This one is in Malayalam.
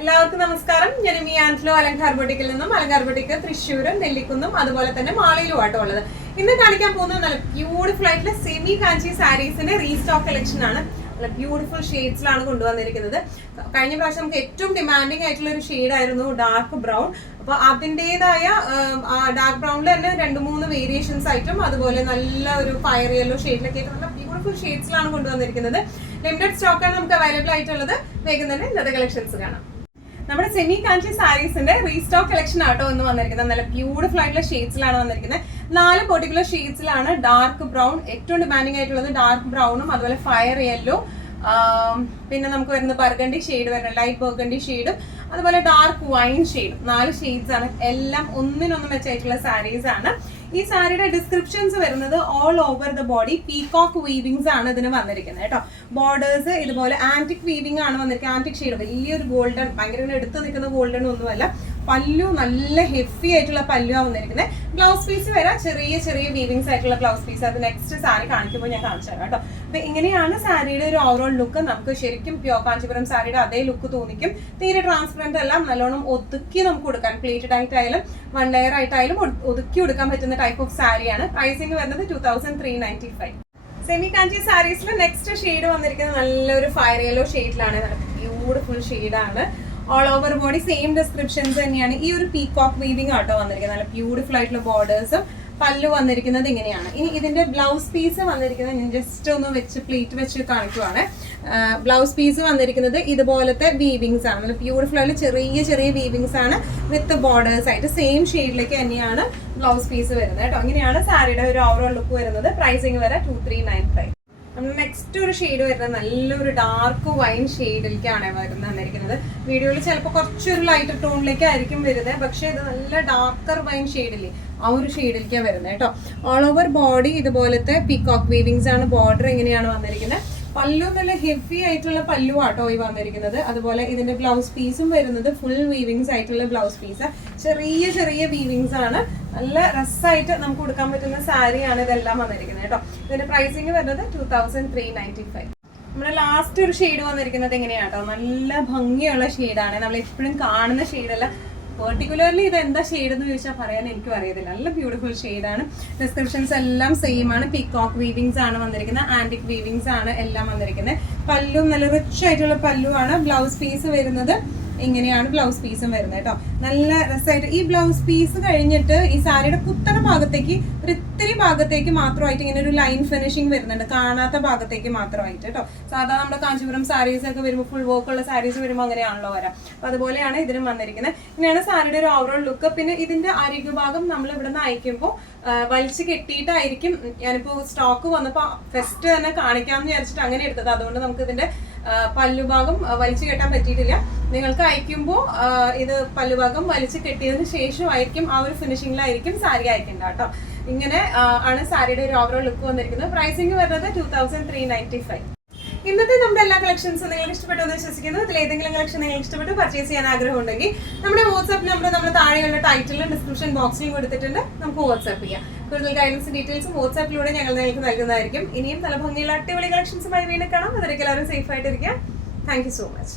എല്ലാവർക്കും നമസ്കാരം. ഞാൻ മീ ആൻറ്റ്ലോ അലങ്കാർ ബൊട്ടിക്കിൽ നിന്നും. അലങ്കാർ ബൊട്ടിക്ക് തൃശ്ശൂരും നെല്ലിക്കുന്നും അതുപോലെ തന്നെ മാളയിലും ആട്ടോ ഉള്ളത്. ഇന്ന് കാണിക്കാൻ പോകുന്നത് നല്ല ബ്യൂട്ടിഫുൾ ആയിട്ടുള്ള സെമി കാഞ്ചി സാരീസിന്റെ റീസ്റ്റോക്ക് കളക്ഷൻ ആണ്. നല്ല ബ്യൂട്ടിഫുൾ ഷെയ്ഡ്സിലാണ് കൊണ്ടുവന്നിരിക്കുന്നത്. കഴിഞ്ഞ പ്രാവശ്യം നമുക്ക് ഏറ്റവും ഡിമാൻഡിങ് ആയിട്ടുള്ള ഒരു ഷെയ്ഡ് ആയിരുന്നു ഡാർക്ക് ബ്രൗൺ. അപ്പൊ അതിൻ്റെതായ ഡാർക്ക് ബ്രൗണിൽ തന്നെ 2-3 വേരിയേഷൻസ് ആയിട്ടും അതുപോലെ നല്ല ഒരു ഫയർ യെല്ലോ ഷെയ്ഡിലൊക്കെ ആയിട്ട് നല്ല ബ്യൂട്ടിഫുൾ ഷെയ്ഡ്സിലാണ് കൊണ്ടുവന്നിരിക്കുന്നത്. ലിമിറ്റഡ് സ്റ്റോക്കാണ് നമുക്ക് അവൈലബിൾ ആയിട്ടുള്ളത്. വേഗം തന്നെ ഇന്നത്തെ കളക്ഷൻസ് കാണാം. നമ്മുടെ സെമി കാഞ്ചി സാരീസിന്റെ റീസ്റ്റോക്ക് കളക്ഷൻ ആട്ടോ എന്ന് വന്നിരിക്കുന്നത്. നല്ല ബ്യൂട്ടിഫുൾ ആയിട്ടുള്ള ഷെയ്ഡ്സിലാണ് വന്നിരിക്കുന്നത്. 4 പെർട്ടിക്കുലർ ഷെയ്ഡ്സിലാണ് ഡാർക്ക് ബ്രൗൺ, ഏറ്റവും ഡിമാൻഡിങ് ആയിട്ടുള്ളത് ഡാർക്ക് ബ്രൗണും അതുപോലെ ഫയർ യെല്ലോ, പിന്നെ നമുക്ക് വരുന്ന ബർഗണ്ടി ഷെയ്ഡ് വരുന്നത് ലൈറ്റ് ബർഗണ്ടി ഷെയ്ഡും അതുപോലെ ഡാർക്ക് വൈൻ ഷെയ്ഡും. 4 ഷെയ്ഡ്സ് ആണ്. എല്ലാം ഒന്നിനൊന്നും വെച്ചായിട്ടുള്ള സാരീസ് ആണ്. ഈ സാരിയുടെ ഡിസ്ക്രിപ്ഷൻസ് വരുന്നത് all over the body peacock weavings ആണ് ഇതിന് വന്നിരിക്കുന്നത് കേട്ടോ. ബോർഡേഴ്സ് ഇതുപോലെ ആന്റിക് വീവിംഗ് ആണ് വന്നിരിക്കുന്നത്. ആന്റിക് ഷെയ്ഡ് വലിയൊരു ഗോൾഡൻ, ഭയങ്കര എടുത്ത് നിൽക്കുന്ന ഗോൾഡൻ ഒന്നുമല്ല. പല്ലു നല്ല ഹെവി ആയിട്ടുള്ള പല്ലുവാണ് വന്നിരിക്കുന്നത്. ബ്ലൗസ് പീസ് വരാം ചെറിയ ചെറിയ വീവിങ്സ് ആയിട്ടുള്ള ബ്ലൗസ് പീസ്. അത് നെക്സ്റ്റ് സാരി കാണിക്കുമ്പോൾ ഞാൻ കാണിച്ചു തരാം കേട്ടോ. അപ്പൊ ഇങ്ങനെയാണ് സാരിയുടെ ഒരു ഓവറോൾ ലുക്ക്. നമുക്ക് ശരിക്കും പ്യോർ കാഞ്ചീപുരം സാരിയുടെ അതേ ലുക്ക് തോന്നിക്കും. തീരെ ട്രാൻസ്പെറന്റ് എല്ലാം നല്ലോണം ഒതുക്കി നമുക്ക് കൊടുക്കാൻ, പ്ലേറ്റഡ് ആയിട്ടായാലും 1 ലെയർ ആയിട്ടായാലും ഒതുക്കി കൊടുക്കാൻ പറ്റുന്ന ടൈപ്പ് ഓഫ് സാരിയാണ്. പ്രൈസിങ് വരുന്നത് 2395. സെമി കാഞ്ചി സാരീസിൽ നെക്സ്റ്റ് ഷെയ്ഡ് വന്നിരിക്കുന്നത് നല്ലൊരു ഫയർ യെല്ലോ ഷെയ്ഡിലാണ്. നല്ല ബ്യൂട്ടിഫുൾ ഷെയ്ഡാണ്. All over body same descriptions തന്നെയാണ്. ഈ ഒരു പീകോക്ക് വീവിംഗ് ആട്ടോ വന്നിരിക്കുന്നത്. നല്ല ബ്യൂട്ടിഫുൾ ആയിട്ടുള്ള ബോർഡേഴ്സും പല്ലു വന്നിരിക്കുന്നത് ഇങ്ങനെയാണ്. ഇനി ഇതിന്റെ ബ്ലൗസ് പീസ് വന്നിരിക്കുന്നത് ഞാൻ ജസ്റ്റ് ഒന്ന് വെച്ച് പ്ലേറ്റ് വെച്ച് കാണിക്കുവാണ്. ബ്ലൗസ് പീസ് വന്നിരിക്കുന്നത് ഇതുപോലത്തെ വീവിങ്സ് ആണ്. നല്ല ബ്യൂട്ടിഫുൾ ആയിട്ട് ചെറിയ ചെറിയ വീവിങ്സ് ആണ് വിത്ത് ബോർഡേഴ്സ് ആയിട്ട് സെയിം ഷെയ്ഡിലേക്ക് തന്നെയാണ് ബ്ലൗസ് പീസ് വരുന്നത് കേട്ടോ. ഇങ്ങനെയാണ് സാരിയുടെ ഒരു ഓവറോൾ ലുക്ക് വരുന്നത്. പ്രൈസിങ് വരെ 2395. നമ്മൾ നെക്സ്റ്റ് ഒരു ഷെയ്ഡ് വരുന്നത് നല്ലൊരു ഡാർക്ക് വൈൻ ഷെയ്ഡിലേക്കാണ് വന്നിരിക്കുന്നത്. വീഡിയോയിൽ ചിലപ്പോൾ കുറച്ചൊരു ലൈറ്റ് ടോണിലേക്ക് ആയിരിക്കും വരുന്നത്, പക്ഷെ ഇത് നല്ല ഡാർക്കർ വൈൻ ഷെയ്ഡില്ലേ ആ ഒരു ഷെയ്ഡിലേക്കാണ് വരുന്നത് കേട്ടോ. ഓൾ ഓവർ ബോഡി ഇതുപോലത്തെ പീകോക്ക് വീവിങ്സ് ആണ്. ബോർഡർ എങ്ങനെയാണ് വന്നിരിക്കുന്നത്. പല്ലു നല്ല ഹെവി ആയിട്ടുള്ള പല്ലു ആട്ടോ ഈ വന്നിരിക്കുന്നത്. അതുപോലെ ഇതിന്റെ ബ്ലൗസ് പീസും വരുന്നത് ഫുൾ വീവിങ്സ് ആയിട്ടുള്ള ബ്ലൗസ് പീസ്. ചെറിയ ചെറിയ വീവിങ്സ് ആണ്. നല്ല രസമായിട്ട് നമുക്ക് കൊടുക്കാൻ പറ്റുന്ന സാരിയാണ് ഇതെല്ലാം വന്നിരിക്കുന്നത് കേട്ടോ. ഇതിന്റെ പ്രൈസിങ് വരുന്നത് 2395. നമ്മുടെ ലാസ്റ്റ് ഒരു ഷെയ്ഡ് വന്നിരിക്കുന്നത് എങ്ങനെയാട്ടോ, നല്ല ഭംഗിയുള്ള ഷെയ്ഡാണ്. നമ്മൾ എപ്പോഴും കാണുന്ന ഷെയ്ഡല്ല. പെർട്ടിക്കുലർലി ഇത് എന്താ ഷെയ്ഡ് എന്ന് ചോദിച്ചാൽ പറയാൻ എനിക്ക് അറിയത്തില്ല. നല്ല ബ്യൂട്ടിഫുൾ ഷെയ്ഡാണ്. ഡിസ്ക്രിപ്ഷൻസ് എല്ലാം സെയിം ആണ്. പീകോക്ക് വീവിങ്സ് ആണ് വന്നിരിക്കുന്നത്. ആന്റിക് വീവിങ്സ് ആണ് എല്ലാം വന്നിരിക്കുന്നത്. പല്ലും നല്ല റിച്ച് ആയിട്ടുള്ള പല്ലുവാണ്. ബ്ലൗസ് പീസ് വരുന്നത് ഇങ്ങനെയാണ് ബ്ലൗസ് പീസും വരുന്നത് കേട്ടോ. നല്ല രസമായിട്ട് ഈ ബ്ലൗസ് പീസ് കഴിഞ്ഞിട്ട് ഈ സാരിയുടെ കുത്തണ ഭാഗത്തേക്ക് ഒരു ഇത്തിരി ഭാഗത്തേക്ക് മാത്രമായിട്ട് ഇങ്ങനെ ഒരു ലൈൻ ഫിനിഷിങ് വരുന്നുണ്ട്, കാണാത്ത ഭാഗത്തേക്ക് മാത്രമായിട്ട് കേട്ടോ. സാധാരണ നമ്മുടെ കാഞ്ചീപുരം സാരീസ് ഒക്കെ വരുമ്പോൾ ഫുൾ വർക്ക് ഉള്ള സാരീസ് വരുമ്പോൾ അങ്ങനെയാണല്ലോ വരാം. അപ്പൊ അതുപോലെയാണ് ഇതിനും വന്നിരിക്കുന്നത്. ഇങ്ങനെയാണ് സാരിയുടെ ഒരു ഓവറോൾ ലുക്ക്. പിന്നെ ഇതിന്റെ അരികു ഭാഗം നമ്മൾ ഇവിടെ നിന്ന് അയക്കുമ്പോൾ വലിച്ചു കെട്ടിയിട്ടായിരിക്കും. ഞാനിപ്പോ സ്റ്റോക്ക് വന്നപ്പോ ഫസ്റ്റ് തന്നെ കാണിക്കാമെന്ന് വിചാരിച്ചിട്ട് അങ്ങനെ എടുത്തത്. അതുകൊണ്ട് നമുക്ക് ഇതിന്റെ പല്ലുഭാഗം വലിച്ചു കെട്ടാൻ പറ്റിയിട്ടില്ല. നിങ്ങൾക്ക് അയക്കുമ്പോൾ ഇത് പല്ലുഭാഗം വലിച്ചു കെട്ടിയതിന് ശേഷമായിരിക്കും ആ ഒരു ഫിനിഷിംഗിലായിരിക്കും സാരി അയക്കേണ്ട കേട്ടോ. ഇങ്ങനെ ആണ് സാരിയുടെ ഒരു ഓവറോൾ ലുക്ക് വന്നിരിക്കുന്നത്. പ്രൈസിങ് വരുന്നത് 2395. ഇന്നത്തെ നമ്മുടെ എല്ലാ കളക്ഷൻസും നിങ്ങൾക്ക് ഇഷ്ടപ്പെട്ടെന്ന് വിശ്വസിക്കുന്നു. ഇതിൽ ഏതെങ്കിലും കളക്ഷൻ നിങ്ങൾക്ക് ഇഷ്ടപ്പെട്ട് പർച്ചേസ് ചെയ്യാൻ ആഗ്രഹം ഉണ്ടെങ്കിൽ നമ്മുടെ വാട്സ്ആപ്പ് നമ്പർ നമ്മൾ താഴെയുള്ള ടൈറ്റിലും ഡിസ്ക്രിപ്ഷൻ ബോക്സിലും കൊടുത്തിട്ടുണ്ട്. നമുക്ക് വാട്സ്ആപ്പ് ചെയ്യാം. കൂടുതൽ ഗൈഡൻസ് ഡീറ്റെയിൽസും വാട്സ്ആപ്പിലൂടെ ഞങ്ങൾ നിങ്ങൾക്ക് നൽകുന്നതായിരിക്കും. ഇനിയും നല്ല ഭംഗിയുള്ള അടിപൊളി കളക്ഷൻസുമായി വീണ്ടും കാണാം. അതിലേക്ക് എല്ലാവരും സേഫ് ആയിട്ടിരിക്കാം. Thank you so much.